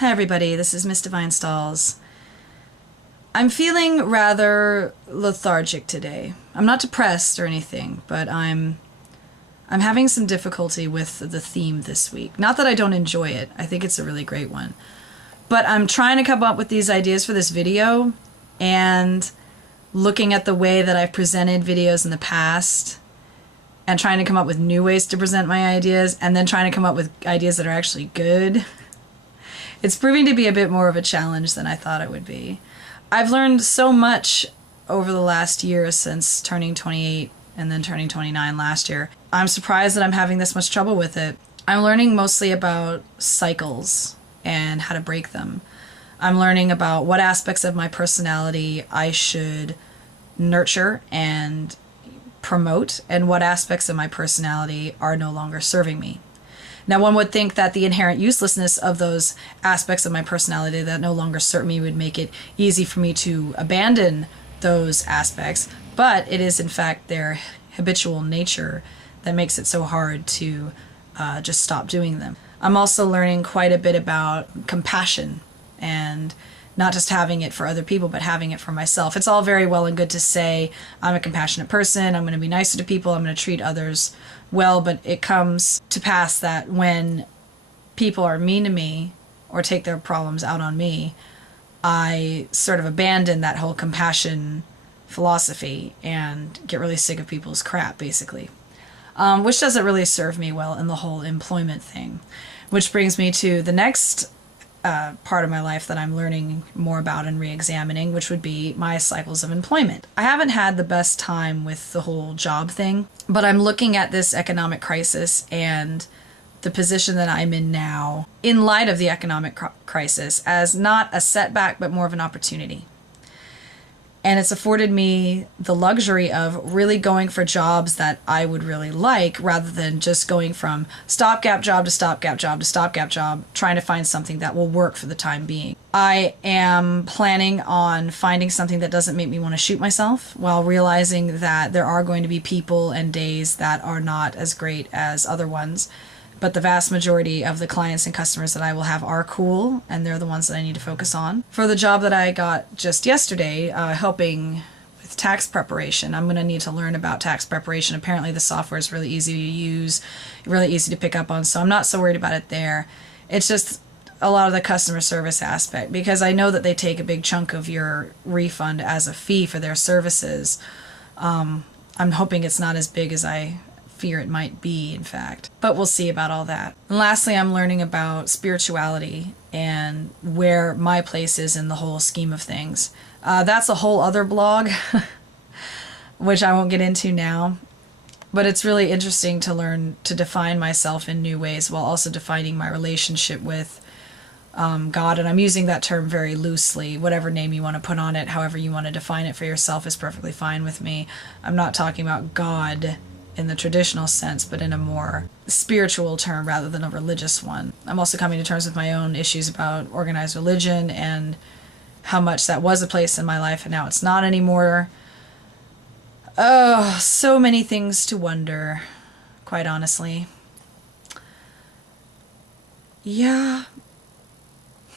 Hi everybody, this is Miss Divine Stalls. I'm feeling rather lethargic today. I'm not depressed or anything, but I'm having some difficulty with the theme this week. Not that I don't enjoy it, I think it's a really great one. But I'm trying to come up with these ideas for this video, and looking at the way that I've presented videos in the past, and trying to come up with new ways to present my ideas, and then trying to come up with ideas that are actually good. It's proving to be a bit more of a challenge than I thought it would be. I've learned so much over the last year since turning 28 and then turning 29 last year. I'm surprised that I'm having this much trouble with it. I'm learning mostly about cycles and how to break them. I'm learning about what aspects of my personality I should nurture and promote, and what aspects of my personality are no longer serving me. Now, one would think that the inherent uselessness of those aspects of my personality that no longer serve me would make it easy for me to abandon those aspects, but it is in fact their habitual nature that makes it so hard to just stop doing them. I'm also learning quite a bit about compassion, and not just having it for other people, but having it for myself. It's all very well and good to say, I'm a compassionate person, I'm going to be nicer to people, I'm going to treat others well, but it comes to pass that when people are mean to me or take their problems out on me, I sort of abandon that whole compassion philosophy and get really sick of people's crap, basically. Which doesn't really serve me well in the whole employment thing. Which brings me to the next part of my life that I'm learning more about and re-examining, which would be my cycles of employment. I haven't had the best time with the whole job thing, but I'm looking at this economic crisis and the position that I'm in now, in light of the economic crisis, as not a setback, but more of an opportunity. And it's afforded me the luxury of really going for jobs that I would really like, rather than just going from stopgap job to stopgap job to stopgap job, trying to find something that will work for the time being. I am planning on finding something that doesn't make me want to shoot myself, while realizing that there are going to be people and days that are not as great as other ones. But the vast majority of the clients and customers that I will have are cool, and they're the ones that I need to focus on. For the job that I got just yesterday, helping with tax preparation, I'm going to need to learn about tax preparation. Apparently the software is really easy to use, really easy to pick up on, so I'm not so worried about it there. It's just a lot of the customer service aspect, because I know that they take a big chunk of your refund as a fee for their services. I'm hoping it's not as big as I fear it might be, in fact. But we'll see about all that. And lastly, I'm learning about spirituality and where my place is in the whole scheme of things. That's a whole other blog, which I won't get into now. But it's really interesting to learn to define myself in new ways, while also defining my relationship with God. And I'm using that term very loosely. Whatever name you want to put on it, however you want to define it for yourself, is perfectly fine with me. I'm not talking about God in the traditional sense, but in a more spiritual term rather than a religious one. I'm also coming to terms with my own issues about organized religion and how much that was a place in my life and now it's not anymore. Oh, so many things to wonder, quite honestly. Yeah,